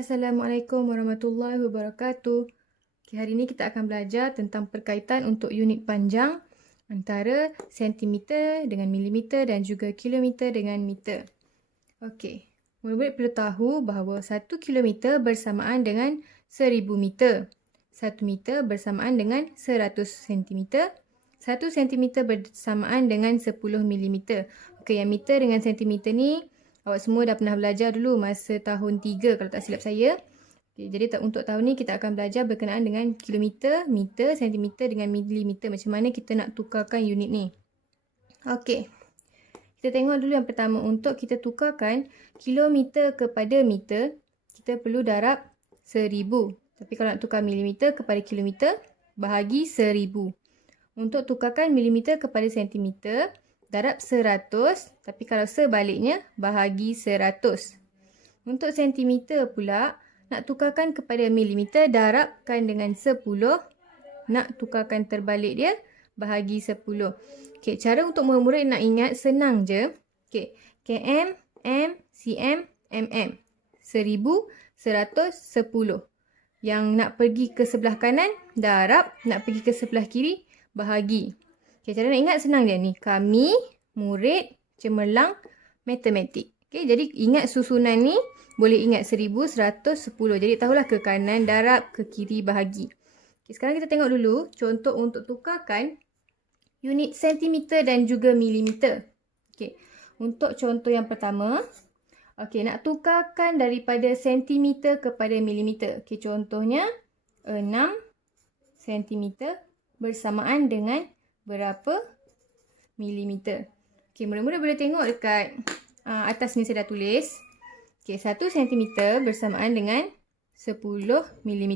Assalamualaikum warahmatullahi wabarakatuh. Hari ini kita akan belajar tentang perkaitan untuk unit panjang antara sentimeter dengan milimeter dan juga kilometer dengan meter. Okey, murid-murid perlu tahu bahawa 1 kilometer bersamaan dengan 1000 meter. 1 meter bersamaan dengan 100 sentimeter. 1 sentimeter bersamaan dengan 10 milimeter. Okey, yang meter dengan sentimeter ni awak semua dah pernah belajar dulu masa tahun 3 kalau tak silap saya. Okay, jadi untuk tahun ni kita akan belajar berkenaan dengan kilometer, meter, sentimeter dengan milimeter. Macam mana kita nak tukarkan unit ni. Okey. Kita tengok dulu yang pertama. Untuk kita tukarkan kilometer kepada meter, kita perlu darab 1000. Tapi kalau nak tukar milimeter kepada kilometer, bahagi 1000. Untuk tukarkan milimeter kepada sentimeter, darab 100, tapi kalau sebaliknya, bahagi 100. Untuk sentimeter pula, nak tukarkan kepada milimeter, darabkan dengan 10. Nak tukarkan terbalik dia, bahagi 10. Okey, cara untuk murid-murid nak ingat senang je. Okey, km, m, cm, mm. 1000, 100, 10. Yang nak pergi ke sebelah kanan, darab. Nak pergi ke sebelah kiri, bahagi. Okay, cara nak ingat senang je ni. Kami, murid, cemerlang, matematik. Okay, jadi ingat susunan ni. Boleh ingat 1000, 100, 10. Jadi tahulah ke kanan, darab, ke kiri, bahagi. Okay, sekarang kita tengok dulu contoh untuk tukarkan unit sentimeter dan juga milimeter. Okay, untuk contoh yang pertama. Okay, nak tukarkan daripada sentimeter kepada milimeter. Okay, contohnya 6 sentimeter bersamaan dengan berapa milimeter. Okey, murid-murid boleh tengok dekat atas ni saya dah tulis. Okey, 1 cm bersamaan dengan 10 mm.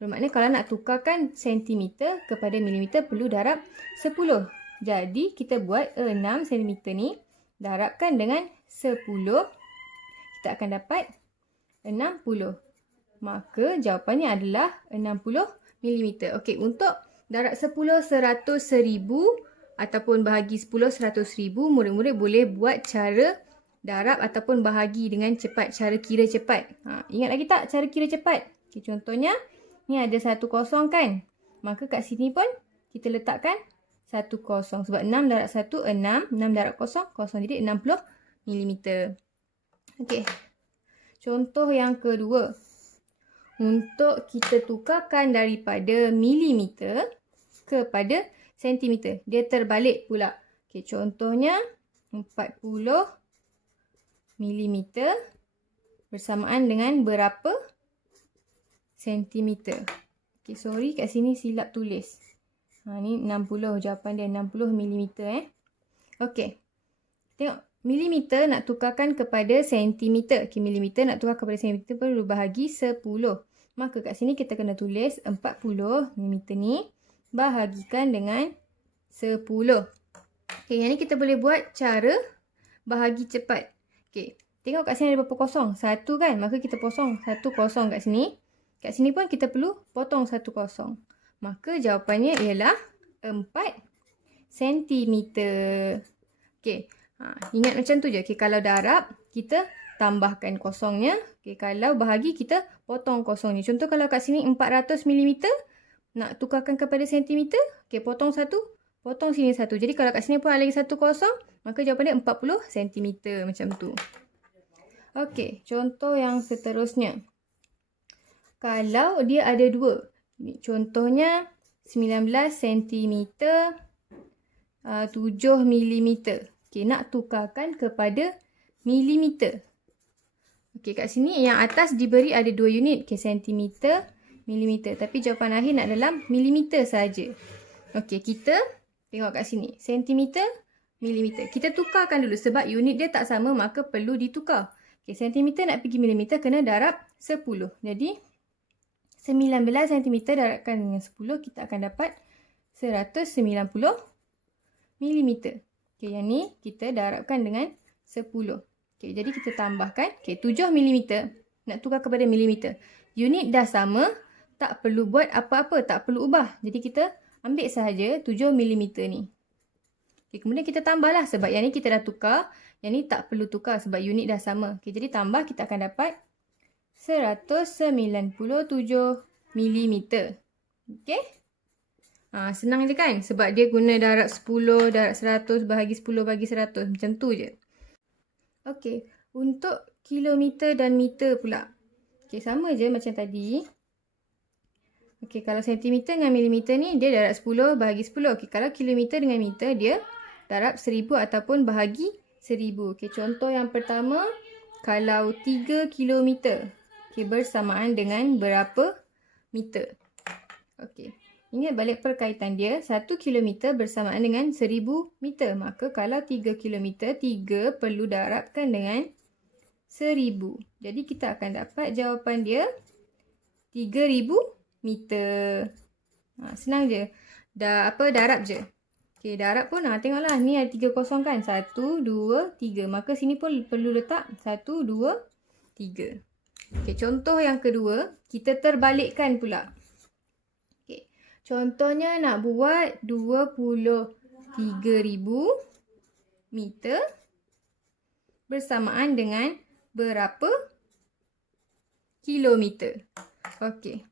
Bermakna kalau nak tukarkan sentimeter kepada milimeter perlu darab 10. Jadi kita buat 6 cm ni darabkan dengan 10. Kita akan dapat 60. Maka jawapannya adalah 60 mm. Okey, untuk darab 10, 100, 1000 ataupun bahagi 10, 100, 1000, murid-murid boleh buat cara darab ataupun bahagi dengan cepat, cara kira cepat. Ingat lagi tak cara kira cepat? Okay, contohnya, ni ada 1 kosong kan? Maka kat sini pun kita letakkan 1 kosong. Sebab 6 darab 1, 6. 6 darab kosong, kosong. Jadi 60 mm. Okey. Contoh yang kedua. Untuk kita tukarkan daripada milimeter kepada sentimeter. Dia terbalik pula. Okay, contohnya 40 milimeter bersamaan dengan berapa sentimeter. Okay, sorry kat sini silap tulis. Ni 60. Jawapan dia 60 milimeter. Okay. Tengok. Milimeter nak tukarkan kepada sentimeter. Okay, milimeter nak tukar kepada sentimeter perlu bahagi 10. Maka kat sini kita kena tulis 40 milimeter ni bahagikan dengan 10. Okay, yang ni kita boleh buat cara bahagi cepat. Okay, tengok kat sini ada berapa kosong? 1 kan? Maka kita potong 1 kosong kat sini. Kat sini pun kita perlu potong 1 kosong. Maka jawapannya ialah 4 sentimeter. Okay. Ingat macam tu je. Okay, kalau darab, kita tambahkan kosongnya. Okay, kalau bahagi, kita potong kosongnya. Contoh kalau kat sini 400 mm, nak tukarkan kepada sentimeter. Okay, potong 1, potong sini 1. Jadi kalau kat sini pun ada lagi 1 kosong, maka jawapan dia 40 cm. Macam tu. Okay, contoh yang seterusnya. Kalau dia ada 2. Contohnya 19 cm, 7 mm. Okay, nak tukarkan kepada milimeter. Okay, kat sini yang atas diberi ada 2 unit. Okay, sentimeter, milimeter. Tapi jawapan akhir nak dalam milimeter saja. Okay, kita tengok kat sini. Sentimeter, milimeter. Kita tukarkan dulu sebab unit dia tak sama maka perlu ditukar. Okay, sentimeter nak pergi milimeter kena darab 10. Jadi, 19 cm darabkan dengan 10 kita akan dapat 190 milimeter. Okay, yang ni kita darabkan dengan 10. Okay, jadi kita tambahkan. Okay, 7 mm. Nak tukar kepada milimeter. Unit dah sama. Tak perlu buat apa-apa. Tak perlu ubah. Jadi kita ambil sahaja 7 mm ni. Okay, kemudian kita tambahlah. Sebab yang ni kita dah tukar. Yang ni tak perlu tukar sebab unit dah sama. Okay, jadi tambah kita akan dapat milimeter. Okey? Senang je kan? Sebab dia guna darab 10, darab 100 bahagi 10 bagi 100. Macam tu je. Okey. Untuk kilometer dan meter pula. Okey, sama je macam tadi. Okey, kalau sentimeter dengan milimeter ni, dia darab 10 bahagi 10. Okey, kalau kilometer dengan meter, dia darab 1000 ataupun bahagi 1000. Okey, contoh yang pertama, kalau 3 kilometer. Okey, bersamaan dengan berapa meter? Okey. Ingat balik perkaitan dia, 1 kilometer bersamaan dengan 1000 meter. Maka kalau 3 kilometer, 3 perlu darabkan dengan 1000. Jadi kita akan dapat jawapan dia 3000 meter. Senang je. Darab je. Okey, darab pun tengoklah ni ada 3 kosong kan. 1, 2, 3. Maka sini pun perlu letak 1, 2, 3. Okey, contoh yang kedua, kita terbalikkan pula. Okey, contohnya nak buat 23,000 meter bersamaan dengan berapa kilometer. Okey.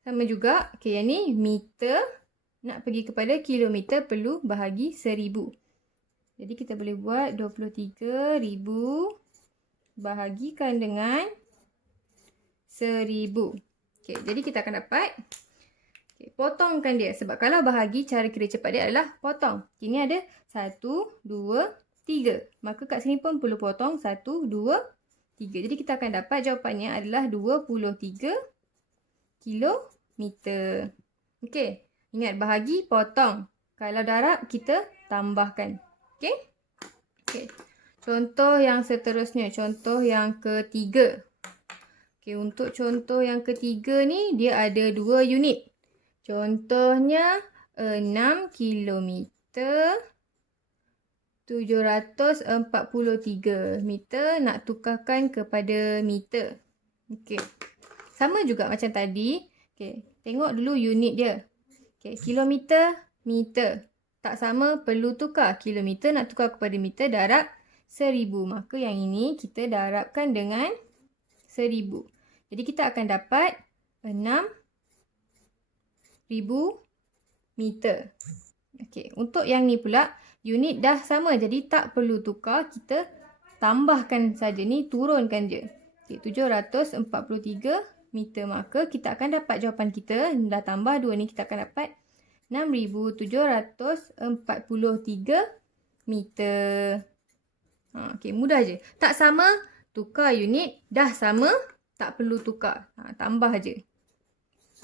Sama juga. Okey, yang ni meter. Nak pergi kepada kilometer perlu bahagi 1000. Jadi kita boleh buat 23,000 bahagikan dengan 1000. Okey, jadi kita akan dapat. Okey, potongkan dia. Sebab kalau bahagi, cara kira cepat dia adalah potong. Ini ada 1, 2, 3. Maka kat sini pun perlu potong 1, 2, 3. Jadi kita akan dapat jawapannya adalah 23 kilometer. Okey. Ingat bahagi, potong. Kalau darab, kita tambahkan. Okey. Okey. Contoh yang seterusnya. Contoh yang ketiga. Okey. Untuk contoh yang ketiga ni, dia ada 2 unit. Contohnya 6 kilometer 743 meter nak tukarkan kepada meter. Okey. Sama juga macam tadi. Okey, tengok dulu unit dia. Okey, kilometer, meter. Tak sama, perlu tukar. Kilometer nak tukar kepada meter, darab 1000. Maka yang ini kita darabkan dengan 1000. Jadi kita akan dapat 6,000 meter. Okey, untuk yang ni pula, unit dah sama. Jadi tak perlu tukar, kita tambahkan saja ni, turunkan je. Okey, 743 meter. Maka kita akan dapat jawapan kita. Dah tambah 2 ni, kita akan dapat 6,743 meter. Okey, mudah je. Tak sama, tukar unit. Dah sama, tak perlu tukar. Tambah je.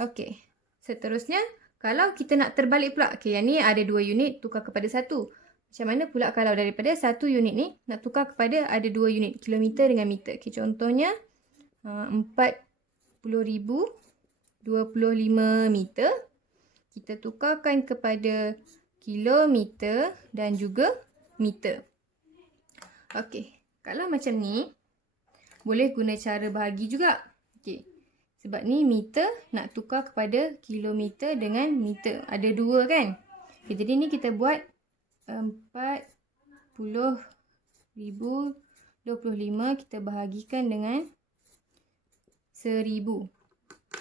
Okey, seterusnya, kalau kita nak terbalik pula. Okey, yang ni ada 2 unit, tukar kepada 1. Macam mana pula kalau daripada 1 unit ni, nak tukar kepada ada 2 unit, kilometer dengan meter. Okey, contohnya, 40,025 meter. Kita tukarkan kepada kilometer dan juga meter. Okey, kalau macam ni, boleh guna cara bahagi juga. Okey, sebab ni meter nak tukar kepada kilometer dengan meter. Ada 2 kan? Okey, jadi ni kita buat 40,025 kita bahagikan dengan 1000.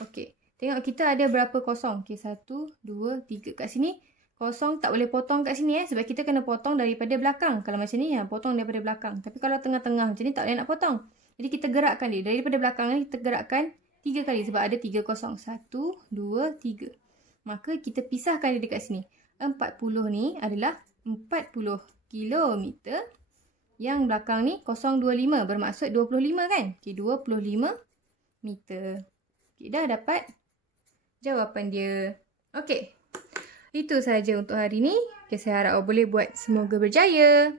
Okey. Tengok kita ada berapa kosong. Okey, 1, 2, 3. Kat sini kosong tak boleh potong kat sini sebab kita kena potong daripada belakang. Kalau macam ni potong daripada belakang. Tapi kalau tengah-tengah macam ni tak boleh nak potong. Jadi kita gerakkan dia. Daripada belakang ni kita gerakkan 3 kali sebab ada 3 kosong. 1, 2, 3. Maka kita pisahkan dia dekat sini. 40 ni adalah 40 kilometer. Yang belakang ni 025 bermaksud 25 kan? Okey, 25 meter. Okay, dah dapat jawapan dia. Okey. Itu sahaja untuk hari ni. Okay, saya harap awak boleh buat. Semoga berjaya.